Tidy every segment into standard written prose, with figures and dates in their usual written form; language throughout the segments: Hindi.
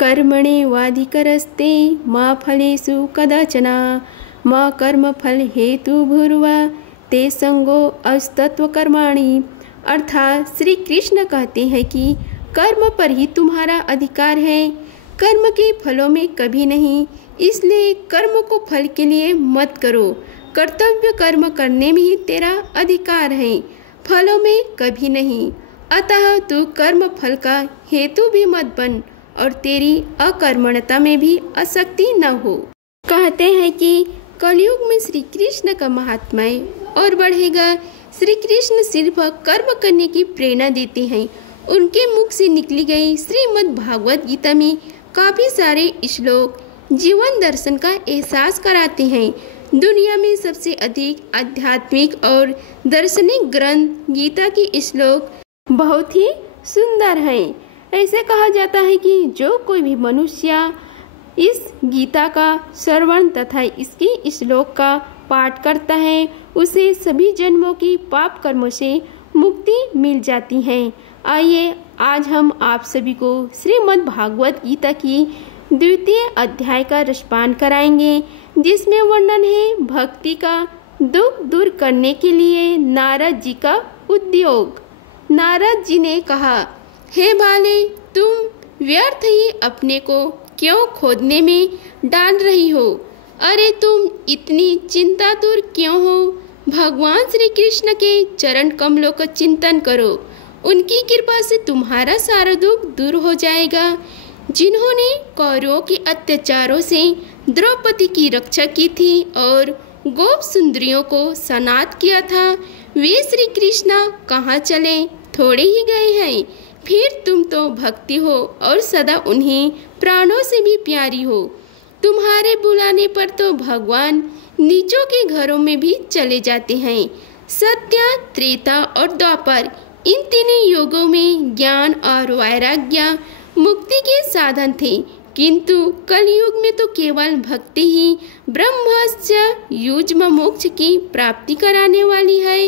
कर्मणेवाधिकरस्ते मा फलेषु कदाचन मा कर्मफल हेतुर्भूर्वा ते संगो अस्तत्व कर्माणि। अर्थात श्री कृष्ण कहते हैं कि कर्म पर ही तुम्हारा अधिकार है, कर्म के फलों में कभी नहीं। इसलिए कर्म को फल के लिए मत करो। कर्तव्य कर्म करने में ही तेरा अधिकार है, फलों में कभी नहीं। अतः तू कर्म फल का हेतु भी मत बन और तेरी अकर्मण्यता में भी आसक्ति न हो। कहते हैं कि कलयुग में श्री कृष्ण का महात्म्य और बढ़ेगा। श्री कृष्ण सिर्फ कर्म करने की प्रेरणा देते हैं। उनके मुख से निकली गई श्रीमद् भागवत गीता में काफी सारे श्लोक जीवन दर्शन का एहसास कराते हैं। दुनिया में सबसे अधिक आध्यात्मिक और दार्शनिक ग्रंथ गीता के श्लोक बहुत ही सुंदर हैं। ऐसे कहा जाता है कि जो कोई भी मनुष्य इस गीता का श्रवण तथा इसके श्लोक का पाठ करता है उसे सभी जन्मों की पाप कर्मों से मुक्ति मिल जाती है। आइए आज हम आप सभी को श्रीमद् भागवत गीता की द्वितीय अध्याय का रसपान कराएंगे, जिसमें वर्णन है भक्ति का दुख दूर करने के लिए नारद जी का उद्योग। नारद जी ने कहा, हे भाले, तुम व्यर्थ ही अपने को क्यों खोदने में डाल रही हो? अरे तुम इतनी चिंतातुर क्यों हो? भगवान श्री कृष्ण के चरण कमलों का चिंतन करो, उनकी कृपा से तुम्हारा सारा दुख दूर हो जाएगा। जिन्होंने कौरवों के अत्याचारों से द्रौपदी की रक्षा की थी और गोप सुंदरियों को सनाथ किया था, वे श्री कृष्ण कहाँ चले? थोड़े ही गए हैं। फिर तुम तो भक्ति हो और सदा उन्हें प्राणों से भी प्यारी हो। तुम्हारे बुलाने पर तो भगवान नीचों के घरों में भी चले जाते हैं। सत्य, त्रेता और द्वापर, इन तीनों युगों में ज्ञान और वैराग्य मुक्ति के साधन थे, किंतु कलयुग में तो केवल भक्ति ही ब्रह्मस्य युज्म मोक्ष की प्राप्ति कराने वाली है।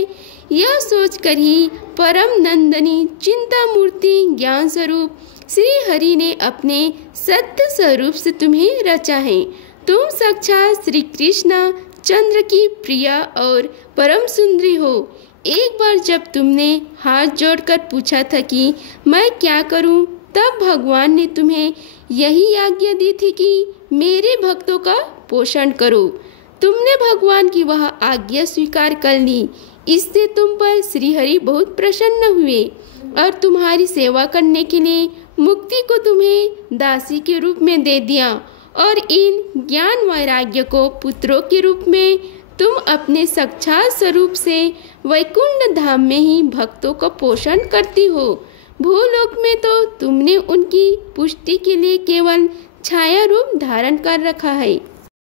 यह सोचकर ही परम नंदनी चिंता मूर्ति ज्ञान स्वरूप श्री हरि ने अपने सत्य स्वरूप से तुम्हें रचा है। तुम साक्षात श्री कृष्ण चंद्र की प्रिया और परम सुंदरी हो। एक बार जब तुमने हाथ जोड़कर पूछा था कि मैं क्या करूं, तब भगवान ने तुम्हें यही आज्ञा दी थी कि मेरे भक्तों का पोषण करो। तुमने भगवान की वह आज्ञा स्वीकार कर ली। इससे तुम पर श्रीहरि बहुत प्रसन्न हुए और तुम्हारी सेवा करने के लिए मुक्ति को तुम्हें दासी के रूप में दे दिया और इन ज्ञान वैराग्य को पुत्रों के रूप में तुम अपने साक्षात स्वरूप से वैकुंठ धाम में ही भक्तों का पोषण करती हो। भूलोक में तो तुमने उनकी पुष्टि के लिए केवल छाया रूप धारण कर रखा है।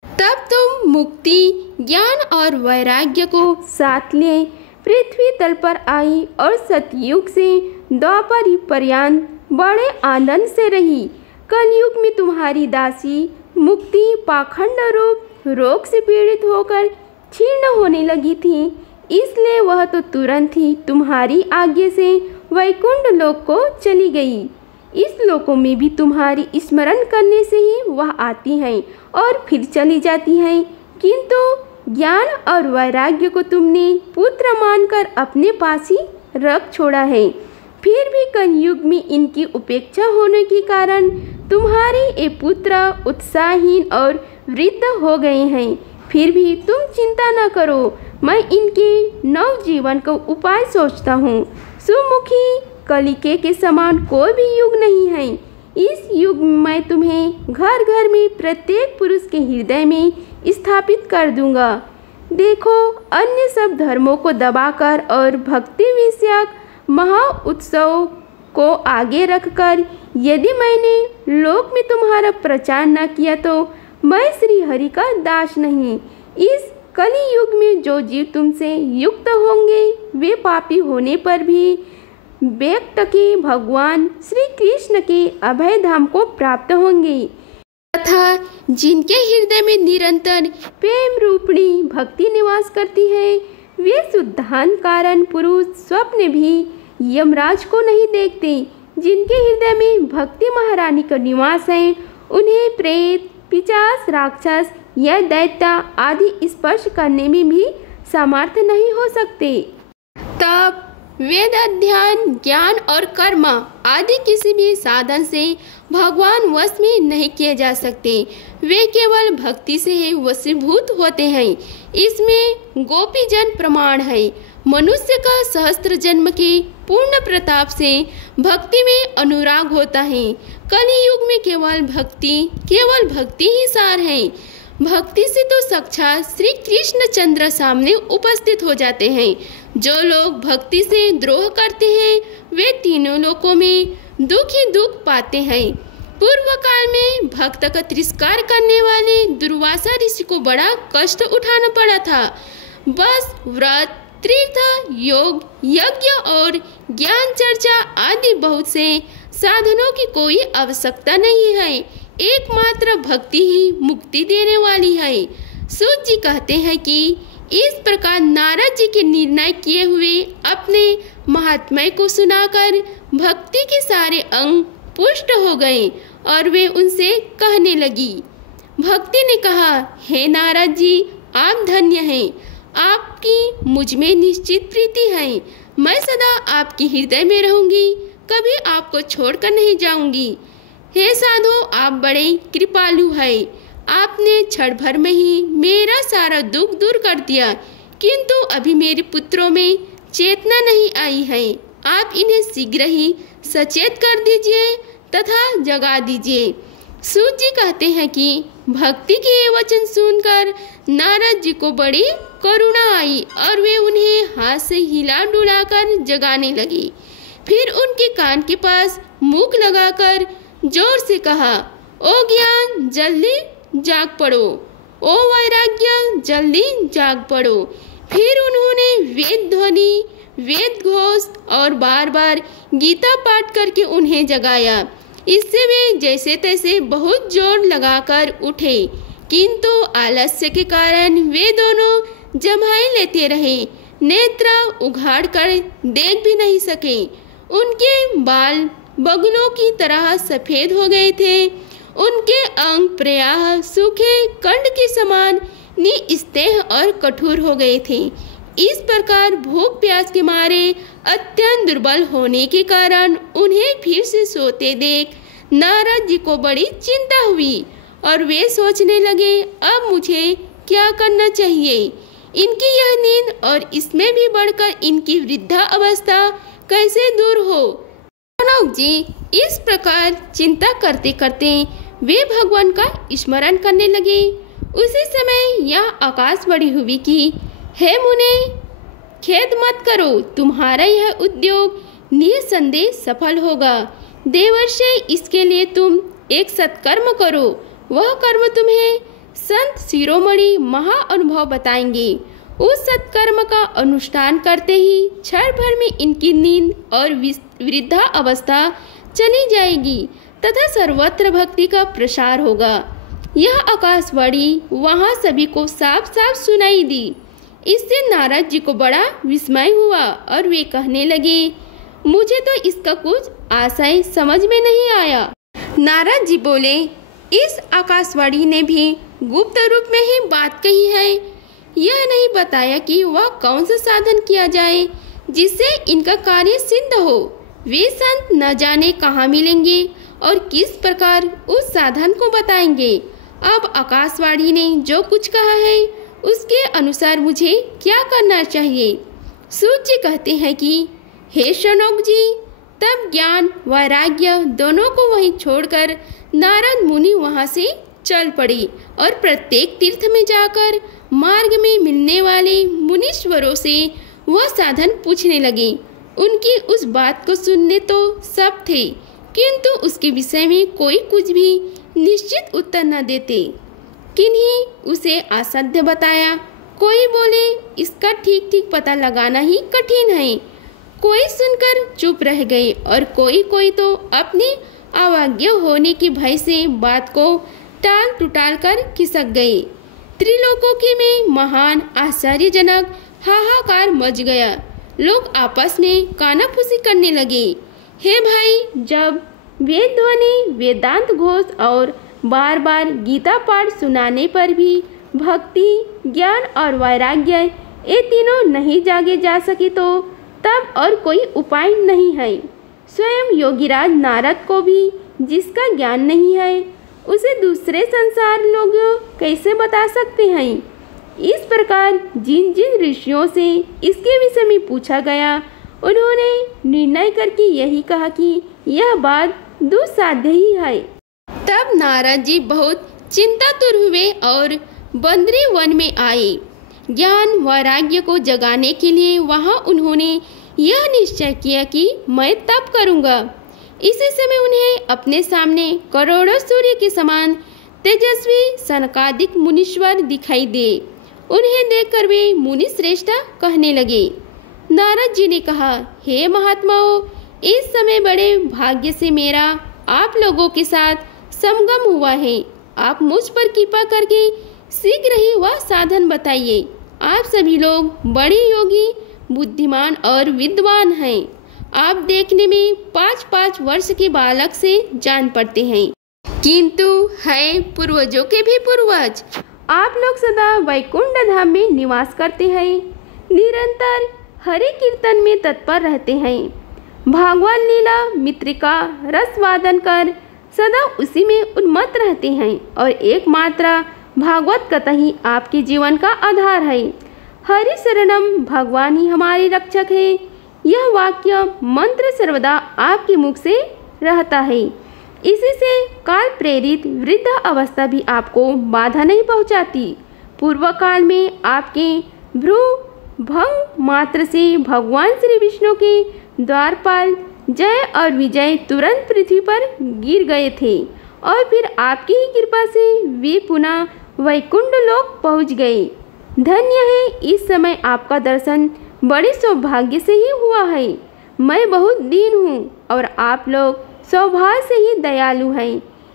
तब तुम मुक्ति, ज्ञान और वैराग्य को साथ लिए पृथ्वी तल पर आई और सतयुग से द्वापर पर्यंत बड़े आनंद से रही। कलयुग में तुम्हारी दासी मुक्ति पाखंड रूप रोग से पीड़ित होकर क्षीण होने लगी थी, इसलिए वह तो तुरंत ही तुम्हारी आज्ञा से वैकुंठ लोक को चली गई। इस लोकों में भी तुम्हारी स्मरण करने से ही वह आती हैं और फिर चली जाती हैं, किंतु ज्ञान और वैराग्य को तुमने पुत्र मानकर अपने पास ही रख छोड़ा है। फिर भी कलयुग में इनकी उपेक्षा होने के कारण तुम्हारे ये पुत्र उत्साहहीन और वृद्ध हो गए हैं। फिर भी तुम चिंता न करो, मैं इनके नव जीवन का उपाय सोचता हूँ। सुमुखी कलिके के समान कोई भी युग नहीं है। इस युग में मैं तुम्हें घर घर में प्रत्येक पुरुष के हृदय में स्थापित कर दूंगा। देखो, अन्य सब धर्मों को दबाकर और भक्ति विषयक महा उत्सव को आगे रखकर यदि मैंने लोक में तुम्हारा प्रचार न किया तो मैं श्री हरि का दास नहीं। इस कली युग में जो जीव तुमसे युक्त होंगे वे पापी होने पर भी व्यक्त के भगवान श्री कृष्ण के अभय धाम को प्राप्त होंगे तथा जिनके हृदय में निरंतर प्रेम रूपणी भक्ति निवास करती है वे शुद्धांत कारण पुरुष स्वप्न भी यमराज को नहीं देखते। जिनके हृदय में भक्ति महारानी का निवास है, उन्हें प्रेत, पिशाच, राक्षस या दैत्य आदि स्पर्श करने में भी सामर्थ्य नहीं हो सकते। तब वेद अध्ययन, ज्ञान और कर्म आदि किसी भी साधन से भगवान वश में नहीं किए जा सकते। वे केवल भक्ति से ही वशीभूत होते हैं। इसमें गोपी जन प्रमाण है। मनुष्य का सहस्त्र जन्म के पूर्ण प्रताप से भक्ति में अनुराग होता है। कलि युग में केवल भक्ति ही सार है। भक्ति से तो साक्षात श्री कृष्ण चंद्र सामने उपस्थित हो जाते हैं। जो लोग भक्ति से द्रोह करते हैं वे तीनों लोकों में दुख ही दुख पाते हैं। पूर्व काल में भक्त का तिरस्कार करने वाले दुर्वासा ऋषि को बड़ा कष्ट उठाना पड़ा था। बस व्रत, तीर्थ, योग, यज्ञ और ज्ञान चर्चा आदि बहुत से साधनों की कोई आवश्यकता नहीं है। एकमात्र भक्ति ही मुक्ति देने वाली है। सूत जी कहते हैं कि इस प्रकार नारद जी के निर्णय किए हुए अपने महात्म्य को सुनाकर भक्ति के सारे अंग पुष्ट हो गए और वे उनसे कहने लगी। भक्ति ने कहा, हे नारद जी, आप धन्य हैं। आपकी मुझ में निश्चित प्रीति है। मैं सदा आपके हृदय में रहूंगी, कभी आपको छोड़कर नहीं जाऊंगी। हे साधु, आप बड़े कृपालु हैं। आपने क्षण भर में ही मेरा सारा दुख दूर कर दिया, किंतु अभी मेरे पुत्रों में चेतना नहीं आई है। आप इन्हें शीघ्र ही सचेत कर दीजिए तथा जगा दीजिए। सूत जी कहते हैं कि भक्ति के ये वचन सुनकर नारद जी को बड़ी करुणा आई और वे उन्हें हाथ से हिला डुलाकर जगाने लगी। फिर उनके कान के पास मुख लगाकर जोर से कहा, ओ ज्ञान, जल्दी जाग पड़ो। ओ वैराग्य, जल्दी जाग पड़ो। फिर उन्होंने वेद ध्वनि, वेद घोष और बार बार गीता पाठ करके उन्हें जगाया। इससे वे जैसे तैसे बहुत जोर लगाकर उठे, किंतु आलस्य के कारण वे दोनों जम्हाई लेते रहे। नेत्र उघाड़ कर देख भी नहीं सके। उनके बाल बगुलों की तरह सफेद हो गए थे। उनके अंग प्रायः सूखे कंड के समान निस्तेज और कठोर हो गए थे। इस प्रकार भूख प्यास के मारे अत्यंत दुर्बल होने के कारण उन्हें फिर से सोते देख नारद जी को बड़ी चिंता हुई और वे सोचने लगे, अब मुझे क्या करना चाहिए। इनकी यह नींद और इसमें भी बढ़कर इनकी वृद्धा अवस्था कैसे दूर हो। कनक जी इस प्रकार चिंता करते करते वे भगवान का स्मरण करने लगे। उसी समय यह आकाशवाणी हुई कि हे मुने, खेद मत करो, तुम्हारा यह उद्योग निसंदेह सफल होगा। देवर्षि, इसके लिए तुम एक सत्कर्म करो। वह कर्म तुम्हें संत शिरोमणि महा अनुभव बताएंगे। उस सत्कर्म का अनुष्ठान करते ही क्षण भर में इनकी नींद और वृद्धा अवस्था चली जाएगी तथा सर्वत्र भक्ति का प्रसार होगा। यह आकाशवाणी वहां सभी को साफ साफ सुनाई दी। इससे नारद जी को बड़ा विस्मय हुआ और वे कहने लगे, मुझे तो इसका कुछ आशय समझ में नहीं आया। नारद जी बोले, इस आकाशवाणी ने भी गुप्त रूप में ही बात कही है। यह नहीं बताया कि वह कौन सा साधन किया जाए जिससे इनका कार्य सिद्ध हो। वे संत न जाने कहाँ मिलेंगे और किस प्रकार उस साधन को बताएंगे। अब आकाशवाणी ने जो कुछ कहा है उसके अनुसार मुझे क्या करना चाहिए। सूत जी कहते हैं कि हे शनौक जी, तब ज्ञान वैराग्य दोनों को वहीं छोड़कर नारद मुनि वहां से चल पड़े और प्रत्येक तीर्थ में जाकर मार्ग में मिलने वाले मुनीश्वरों से वह साधन पूछने लगे। उनकी उस बात को सुनने तो सब थे, किंतु उसके विषय में कोई कुछ भी निश्चित उत्तर न देते। किन्हीं उसे असाध्य बताया, कोई बोले इसका ठीक ठीक पता लगाना ही कठिन है। कोई सुनकर चुप रह गए और कोई तो अपने अवज्ञ होने के भय से बात को टाल टुटाल कर खिसक गए। त्रिलोकोकी में महान आश्चर्यजनक हाहाकार मच गया। लोग आपस में कानाफूसी करने लगे। हे भाई, जब वेद ध्वनि, वेदांत घोष और बार बार गीता पाठ सुनाने पर भी भक्ति, ज्ञान और वैराग्य ये तीनों नहीं जागे जा सके तो तब और कोई उपाय नहीं है। स्वयं योगीराज नारद को भी जिसका ज्ञान नहीं है उसे दूसरे संसार लोग कैसे बता सकते हैं। इस प्रकार जिन जिन ऋषियों से इसके विषय में पूछा गया उन्होंने निर्णय करके यही कहा कि यह बात दुस्साध्य ही है। तब नारद जी बहुत चिंतातुर हुए और बंदरी वन में आए। ज्ञान वैराग्य को जगाने के लिए वहां उन्होंने यह निश्चय किया कि मैं तप करूंगा। इसी समय उन्हें अपने सामने करोड़ों सूर्य के समान तेजस्वी सनकादिक मुनीश्वर दिखाई दे। उन्हें देखकर वे मुनि श्रेष्ठ कहने लगे। नारद जी ने कहा, हे महात्माओं, इस समय बड़े भाग्य से मेरा आप लोगों के साथ संगम हुआ है। आप मुझ पर कृपा करके शीघ्र ही वह साधन बताइए। आप सभी लोग बड़े योगी, बुद्धिमान और विद्वान हैं। आप देखने में 5-5 वर्ष के बालक से जान पड़ते हैं, किंतु है पूर्वजों के भी पूर्वज। आप लोग सदा वैकुंठ धाम में निवास करते हैं, निरंतर हरि कीर्तन में तत्पर रहते हैं, भागवत लीला मित्रिका रस वादन कर सदा उसी में उन्मत्त रहते हैं और एकमात्र भागवत कथा ही आपके जीवन का आधार है। हरि शरणम, भगवान ही हमारे रक्षक है। यह वाक्य मंत्र सर्वदा आपके मुख से रहता है। इसी से काल प्रेरित वृद्ध अवस्था भी आपको बाधा नहीं पहुंचाती। पूर्व काल में आपके भ्रू भंग मात्र से भगवान श्री विष्णु के द्वारपाल जय और विजय तुरंत पृथ्वी पर गिर गए थे और फिर आपकी ही कृपा से वे पुनः वैकुंठ लोक पहुंच गए। धन्य है, इस समय आपका दर्शन बड़े सौभाग्य से ही हुआ है। मैं बहुत दीन हूँ और आप लोग स्वभाव से ही दयालु हैं,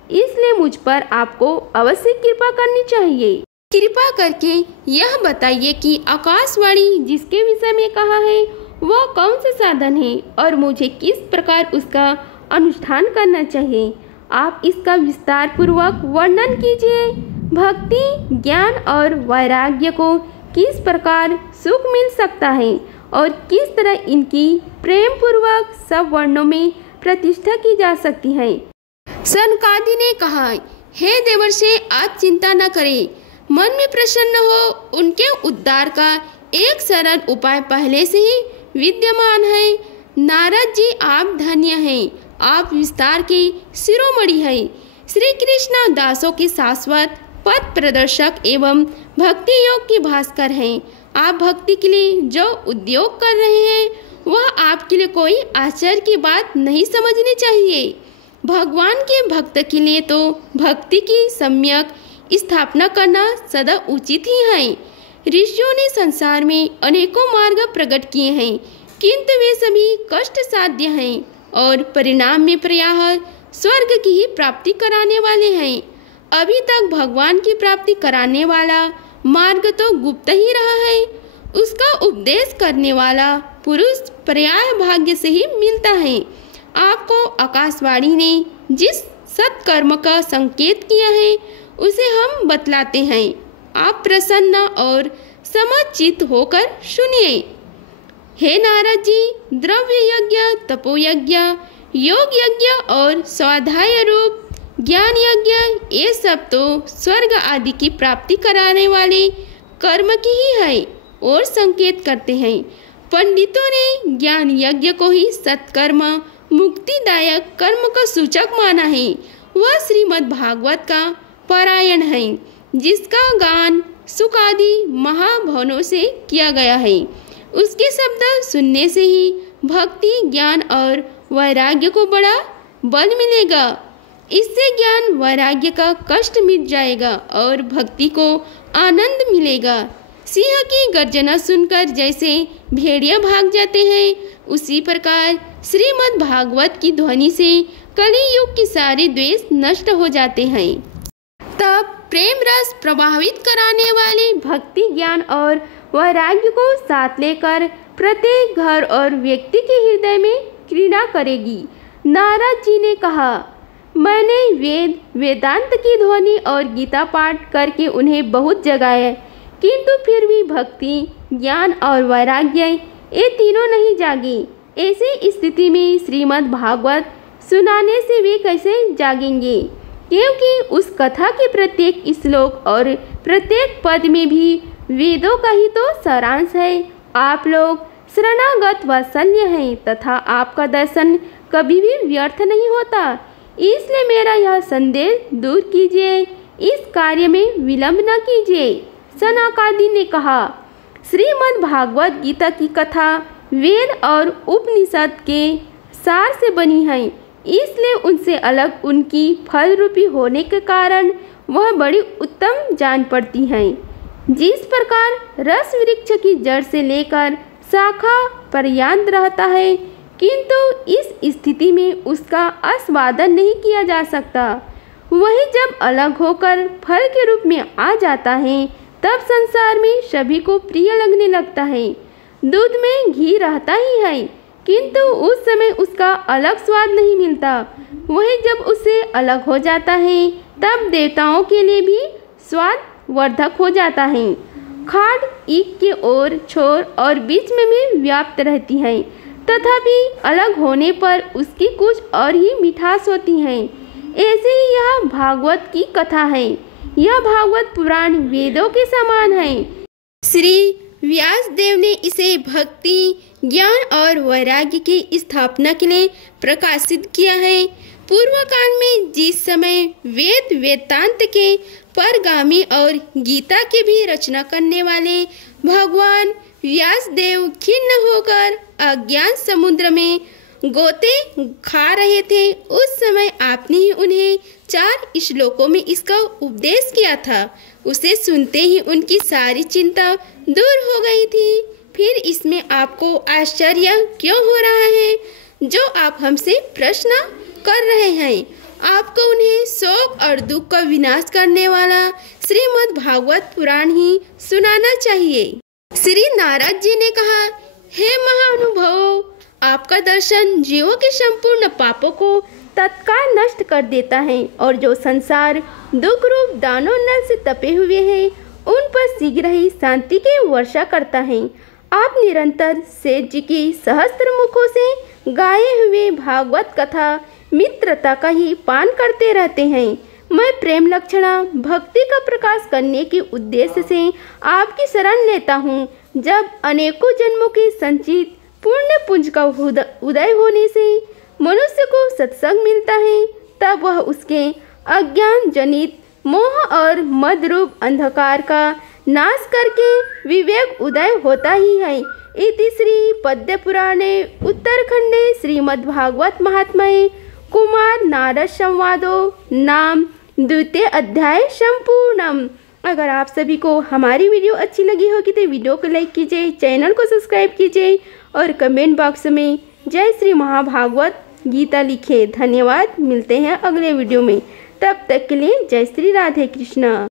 इसलिए मुझ पर आपको अवश्य कृपा करनी चाहिए। कृपा करके यह बताइए कि आकाशवाणी जिसके विषय में कहा है वह कौन सा साधन है और मुझे किस प्रकार उसका अनुष्ठान करना चाहिए। आप इसका विस्तार पूर्वक वर्णन कीजिए। भक्ति, ज्ञान और वैराग्य को किस प्रकार सुख मिल सकता है और किस तरह इनकी प्रेम पूर्वक सब वर्णों में प्रतिष्ठा की जा सकती है। सनकादि ने कहा, हे देवर्षि, आप चिंता न करें, मन में प्रसन्न हो। उनके उद्धार का एक सरल उपाय पहले से ही विद्यमान है। नारद जी, आप धन्य हैं, आप विस्तार के शिरोमणि हैं। श्री कृष्ण दासों के शाश्वत पथ प्रदर्शक एवं भक्ति योग के भास्कर हैं। आप भक्ति के लिए जो उद्योग कर रहे हैं वह आपके लिए कोई आश्चर्य की बात नहीं समझनी चाहिए। भगवान के भक्त के लिए तो भक्ति की सम्यक स्थापना करना सदा उचित ही है। ऋषियों ने संसार में अनेकों मार्ग प्रकट किए हैं, किंतु वे सभी कष्ट साध्य हैं और परिणाम में प्रायः स्वर्ग की ही प्राप्ति कराने वाले हैं। अभी तक भगवान की प्राप्ति कराने वाला मार्ग तो गुप्त ही रहा है। उसका उपदेश करने वाला पुरुष पर्याय भाग्य से ही मिलता है। आपको आकाशवाणी ने जिस सत्कर्म का संकेत किया है उसे हम बतलाते हैं। आप प्रसन्न और समचित्त होकर सुनिए। हे नारद जी, द्रव्य यज्ञ, तपोयज्ञ, योग यज्ञ और स्वाध्याय रूप ज्ञान यज्ञ, ये सब तो स्वर्ग आदि की प्राप्ति कराने वाले कर्म की ही है और संकेत करते हैं। पंडितों ने ज्ञान यज्ञ को ही सत्कर्म मुक्तिदायक कर्म का सूचक माना है। वह श्रीमद् भागवत का पारायण है, जिसका गान सुख आदि महाभवनों से किया गया है। उसके शब्द सुनने से ही भक्ति, ज्ञान और वैराग्य को बड़ा बल मिलेगा। इससे ज्ञान वैराग्य का कष्ट मिट जाएगा और भक्ति को आनंद मिलेगा। सिंह की गर्जना सुनकर जैसे भेड़िया भाग जाते हैं, उसी प्रकार श्रीमद् भागवत की ध्वनि से कली युग की सारे द्वेष नष्ट हो जाते हैं। तब प्रेम रस प्रभावित कराने वाले भक्ति, ज्ञान और वैराग्य को साथ लेकर प्रत्येक घर और व्यक्ति के हृदय में घृणा करेगी। नारद जी ने कहा, मैंने वेदांत की ध्वनि और गीता पाठ करके उन्हें बहुत जगाया, किंतु फिर भी भक्ति, ज्ञान और वैराग्य ये तीनों नहीं जागी। ऐसी स्थिति में श्रीमद् भागवत सुनाने से वे कैसे जागेंगे, क्योंकि उस कथा के प्रत्येक श्लोक और प्रत्येक पद में भी वेदों का ही तो सारांश है। आप लोग शरणागत वात्सल्य हैं तथा आपका दर्शन कभी भी व्यर्थ नहीं होता, इसलिए मेरा यह संदेश दूर कीजिए, इस कार्य में विलंब न कीजिए। सनकादि ने कहा, श्रीमद् भागवत गीता की कथा वेद और उपनिषद के सार से बनी है, इसलिए उनसे अलग उनकी फल रूपी होने के कारण वह बड़ी उत्तम जान पड़ती है। जिस प्रकार रस वृक्ष की जड़ से लेकर शाखा पर्यंत रहता है, किंतु इस स्थिति में उसका आस्वादन नहीं किया जा सकता, वही जब अलग होकर फल के रूप में आ जाता है तब संसार में सभी को प्रिय लगने लगता है। दूध में घी रहता ही है, किंतु उस समय उसका अलग स्वाद नहीं मिलता, वही जब उससे अलग हो जाता है तब देवताओं के लिए भी स्वाद वर्धक हो जाता है। खाद एक के ओर छोर और बीच में भी व्याप्त रहती है, तथापि अलग होने पर उसकी कुछ और ही मिठास होती है। ऐसे ही यह भागवत की कथा है। यह भागवत पुराण वेदों के समान है। श्री व्यास देव ने इसे भक्ति, ज्ञान और वैराग्य की स्थापना के लिए प्रकाशित किया है। पूर्व काल में जिस समय वेदांत के परगामी और गीता के भी रचना करने वाले भगवान व्यास देव खिन्न होकर अज्ञान समुद्र में गोते खा रहे थे, उस समय आपने ही उन्हें 4 श्लोकों में इसका उपदेश किया था। उसे सुनते ही उनकी सारी चिंता दूर हो गई थी। फिर इसमें आपको आश्चर्य क्यों हो रहा है जो आप हमसे प्रश्न कर रहे हैं? आपको उन्हें शोक और दुख का विनाश करने वाला श्रीमद् भागवत पुराण ही सुनाना चाहिए। श्री नारद जी ने कहा, हे महानुभावों, आपका दर्शन जीवों के संपूर्ण पापों को तत्काल नष्ट कर देता है और जो संसार दुख रूप दानव नल से तपे हुए हैं उन पर शीघ्र ही शांति की वर्षा करता है। आप निरंतर सेठ जी की सहस्त्र मुखों से गाए हुए भागवत कथा मित्रता का ही पान करते रहते हैं। मैं प्रेम लक्षणा भक्ति का प्रकाश करने के उद्देश्य से आपकी शरण लेता हूँ। जब अनेकों जन्मों के संचित पुण्य पुंज का उदय होने से मनुष्य को सत्संग मिलता है, तब वह उसके अज्ञान जनित मोह और मद रूप अंधकार का नाश करके विवेक उदय होता ही है। इति श्री पद्य पुराणे उत्तरखंडे श्रीमद्भागवत महात्म्ये कुमार नारद संवादो नाम 2 अध्याय संपूर्णम। अगर आप सभी को हमारी वीडियो अच्छी लगी होगी तो वीडियो को लाइक कीजिए, चैनल को सब्सक्राइब कीजिए और कमेंट बॉक्स में जय श्री महाभागवत गीता लिखिए। धन्यवाद। मिलते हैं अगले वीडियो में, तब तक के लिए जय श्री राधे कृष्ण।